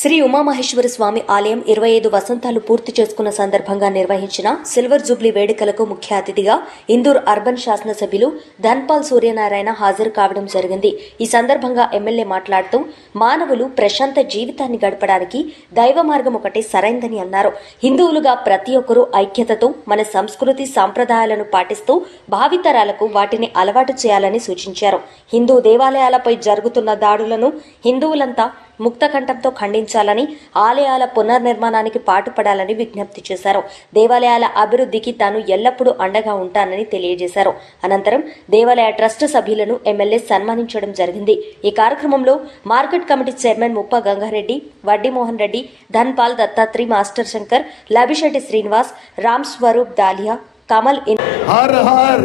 శ్రీ ఉమామహేశ్వర స్వామి ఆలయం ఇరవై ఐదు వసంతాలు పూర్తి చేసుకున్న సందర్భంగా నిర్వహించిన సిల్వర్ జూబ్లీ వేడుకలకు ముఖ్య అతిథిగా ఇందూర్ అర్బన్ శాసనసభ్యులు ధన్పాల్ సూర్యనారాయణ హాజరు కావడం జరిగింది. ఈ సందర్భంగా ఎమ్మెల్యే మాట్లాడుతూ మానవులు ప్రశాంత జీవితాన్ని గడపడానికి దైవ మార్గం ఒకటే సరైందని అన్నారు. హిందువులుగా ప్రతి ఒక్కరూ ఐక్యతతో మన సంస్కృతి సాంప్రదాయాలను పాటిస్తూ భావితరాలకు వాటిని అలవాటు చేయాలని సూచించారు. హిందూ దేవాలయాలపై జరుగుతున్న దాడులను హిందువులంతా ముక్తకంఠంతో ఖండించాలని ఆలయాల పునర్నిర్మాణానికి పాటుపడాలని విజ్ఞప్తి చేశారు. దేవాలయాల అభివృద్ధికి తాను ఎల్లప్పుడూ అండగా ఉంటానని తెలియజేశారు. అనంతరం దేవాలయ ట్రస్ట్ సభ్యులను ఎమ్మెల్యే సన్మానించడం జరిగింది. ఈ కార్యక్రమంలో market committee chairman Muppa Gangareddy Vaddimohan Reddy Dhanpal Dattatri master Shankar Labhishetti Srinivas Ram Swaroop Dalia Kamal in Har Har!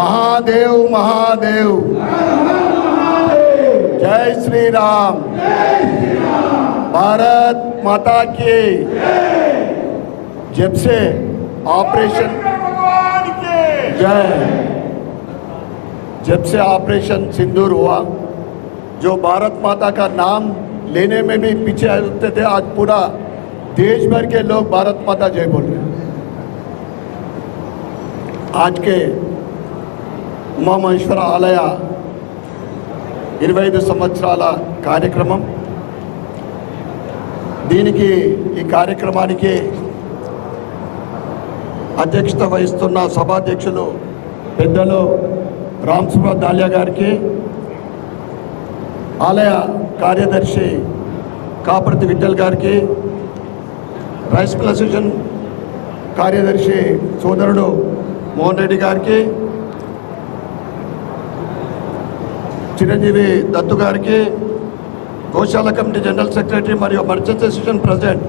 Mahadev Mahadev! जय श्री राम भारत माता के जब से ऑपरेशन जय। जब से ऑपरेशन सिंदूर हुआ, जो भारत माता का नाम लेने में भी पीछे होते थे। आज पूरा देश भर के लोग भारत माता जय बोल रहे आज के उमा महेश्वर आलया ఇరవై ఐదు సంవత్సరాల కార్యక్రమం. దీనికి ఈ కార్యక్రమానికి అధ్యక్షత వహిస్తున్న సభాధ్యక్షులు పెద్దలు రామ్సుబ్ర దాలియా గారికి ఆలయ కార్యదర్శి కాపర్తి విఠల్ గారికి రైస్ మిల్ అసోసియేషన్ కార్యదర్శి సోదరుడు మోహన్ రెడ్డి గారికి చిరంజీవి దత్తు గారికి గోశాల కమిటీ జనరల్ సెక్రటరీ మరియు మర్చెంట్ అసోసియేషన్ ప్రెసిడెంట్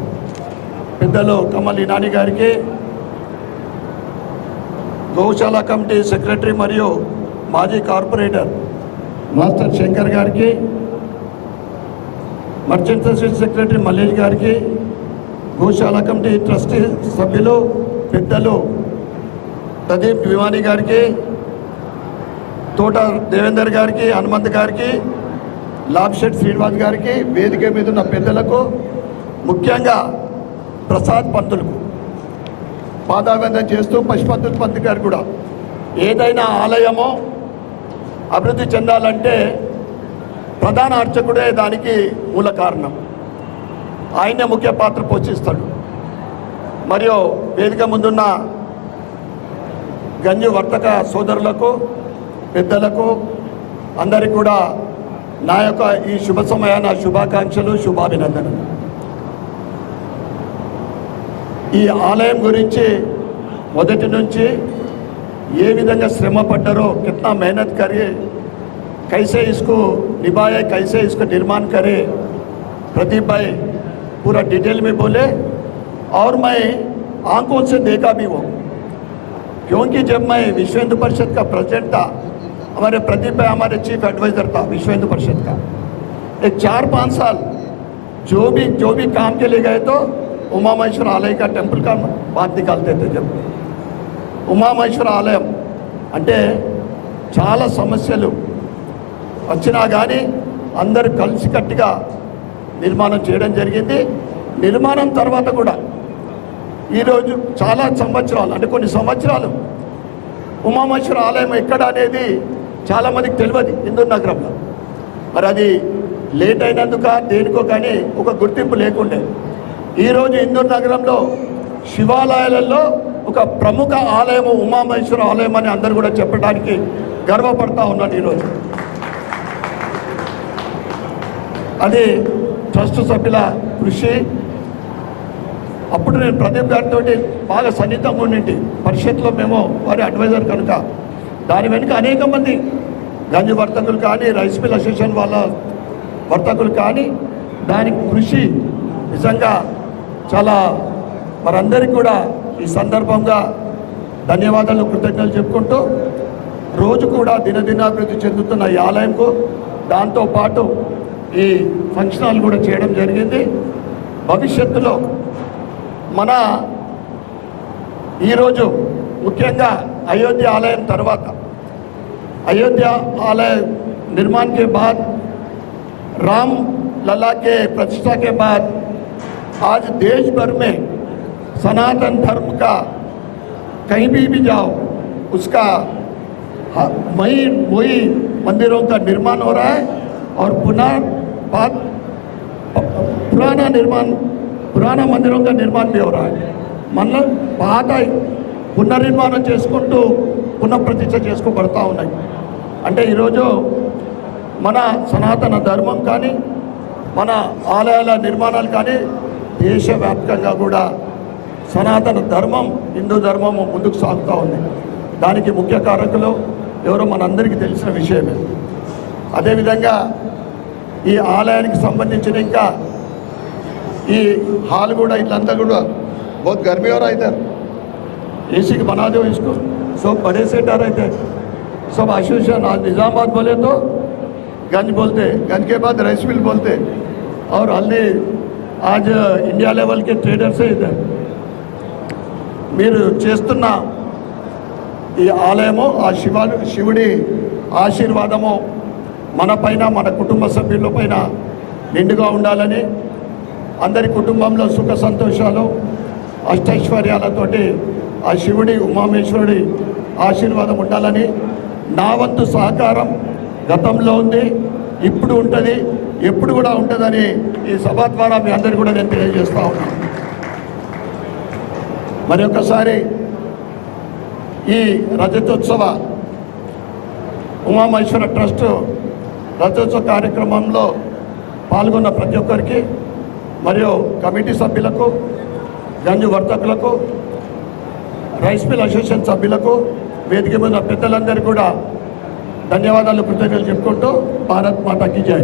పెద్దలు కమల్ ఇనాని గారికి గోశాల కమిటీ సెక్రటరీ మరియు మాజీ కార్పొరేటర్ మాస్టర్ శంకర్ గారికి మర్చెంట్ అసోసియేషన్ సెక్రటరీ మల్లేష్ గారికి గోశాల కమిటీ ట్రస్టీ సభ్యులు పెద్దలు ప్రదీప్ వివాని గారికి తోట దేవేందర్ గారికి హనుమంత్ గారికి లాబ్షెట్ శ్రీనివాస్ గారికి వేదిక మీద ఉన్న పెద్దలకు ముఖ్యంగా ప్రసాద్ పంతులకు పాదాబంధం చేస్తూ పశుపంతుల పంతు గారు కూడా. ఏదైనా ఆలయమో అభివృద్ధి చెందాలంటే ప్రధాన అర్చకుడే దానికి మూల కారణం. ఆయనే ముఖ్య పాత్ర పోషిస్తాడు. మరియు వేదిక ముందున్న గంజు వర్తక సోదరులకు పెద్దలకు అందరికీ కూడా నా యొక్క ఈ శుభ సమయాన శుభాకాంక్షలు శుభాభినందనలు. ఈ ఆలయం గురించి మొదటి నుంచి ఏ విధంగా శ్రమ పడ్డారో కిట్నా మెహనత్ కరి కైసే ఇసుకు నిభాయే కైసే ఇసుకు నిర్మాణ करे प्रदीप भाई पूरा डिटेल में बोले और मैं आंखों से देखा भी वो क्योंकि जब मैं विश्व हिंदू परिषद हमारे प्रदीप भाई हमारे चीफ एडवाइजर था विश्व हिंदू परिषद का एक चार पाँच साल जो भी जो भी काम के लिए गए तो उमा महेश्वर आलय का टेम्पल का बात निकालते थे जब ఉమా మహేశ్వర ఆలయం అంటే చాలా సమస్యలు వచ్చినా కానీ అందరూ కలిసికట్టుగా నిర్మాణం చేయడం జరిగింది నిర్మాణం తర్వాత కూడా ఈరోజు చాలా సంవత్సరాలు అంటే కొన్ని సంవత్సరాలు ఉమామేశ్వర ఆలయం ఎక్కడ అనేది చాలామందికి తెలియదు ఇందూరు నగరంలో. మరి అది లేట్ అయినందుక దేనికో కానీ ఒక గుర్తింపు లేకుండే. ఈరోజు ఇందూరు నగరంలో శివాలయాలలో ఒక ప్రముఖ ఆలయము ఉమామహేశ్వర ఆలయం అని అందరూ కూడా చెప్పడానికి గర్వపడతా ఉన్నాను ఈరోజు. అది ట్రస్ట్ సభ్యుల కృషి. అప్పుడు నేను ప్రదీప్ గారితో బాగా సన్నిహితంగా ఉండింటి. పరిషత్లో మేము వారి అడ్వైజర్ కనుక దాని వెనుక అనేక మంది గంజి వర్తకులు కానీ రైస్ మిల్ అసోసియేషన్ వాళ్ళ వర్తకులు కానీ దాని కృషి నిజంగా చాలా మరందరికీ కూడా ఈ సందర్భంగా ధన్యవాదాలు కృతజ్ఞతలు చెప్పుకుంటూ రోజు కూడా దినదినాభివృద్ధి చెందుతున్న ఈ ఆలయంకు దాంతోపాటు ఈ ఫంక్షన్ హాల్ కూడా చేయడం జరిగింది. భవిష్యత్తులో మన ఈరోజు ముఖ్యంగా అయోధ్య ఆలయం తర్వాత అయోధ్య ఆలయ నిర్మాణ్ के बाद राम लला के प्रतिष्ठा के बाद आज देश भर में सनातन धर्म का कहीं भी भी जाओ उसका हाँ, वही वही मंदिरों का निर्माण हो रहा है और पुनः बात पुराना निर्माण పురాణ మందిరం का निर्माण भी हो रहा है మన పాత పునర్నిర్మాణం చేసుకుంటూ పునఃప్రతిష్ట చేసుకోబడతా ఉన్నాయి. అంటే ఈరోజు మన సనాతన ధర్మం కానీ మన ఆలయాల నిర్మాణాలు కానీ దేశవ్యాప్తంగా కూడా సనాతన ధర్మం హిందూ ధర్మము ముందుకు సాగుతూ ఉంది. దానికి ముఖ్య కారకులు ఎవరో మనందరికీ తెలిసిన విషయమే. అదేవిధంగా ఈ ఆలయానికి సంబంధించిన ఇంకా ఈ హాల్ కూడా ఇట్లంతా కూడా బహుత్ గర్మీవర్ అవుతారు. रहा है इधर एसी के बना दो इसको सब बड़े सेट आ रहे थे सब एसोसिएशन आज निज़ामाबाद बोले तो गंज बोलते गंज के बाद राइस मिल बोलते और हल्दी आज इंडिया लेवल के ट्रेडर्स है इधर మీరు చేస్తున్న ఈ ఆలయము ఆ శివ శివుడి ఆశీర్వాదము మన పైన మన కుటుంబ సభ్యుల పైన నిండుగా ఉండాలని అందరి కుటుంబంలో సుఖ సంతోషాలు అష్టైశ్వర్యాలతోటి ఆ శివుడి ఉమామేశ్వరుడి ఆశీర్వాదం ఉండాలని నా వంతు సహకారం గతంలో ఉంది ఇప్పుడు ఉంటుంది ఎప్పుడు కూడా ఉంటుందని ఈ సభ ద్వారా మీ అందరికీ కూడా నేను తెలియజేస్తా ఉన్నాను మరి ఒకసారి ఈ రజతోత్సవ ఉమామహేశ్వర ట్రస్ట్ రజోత్సవ కార్యక్రమంలో పాల్గొన్న ప్రతి ఒక్కరికి మరియు కమిటీ సభ్యులకు గంజు వర్తకులకు రైస్ మిల్ అసోసియేషన్ సభ్యులకు వేదిక మీద పెద్దలందరూ కూడా ధన్యవాదాలు కృతజ్ఞతలు చెప్పుకుంటూ భారత్ మాతాకి జై.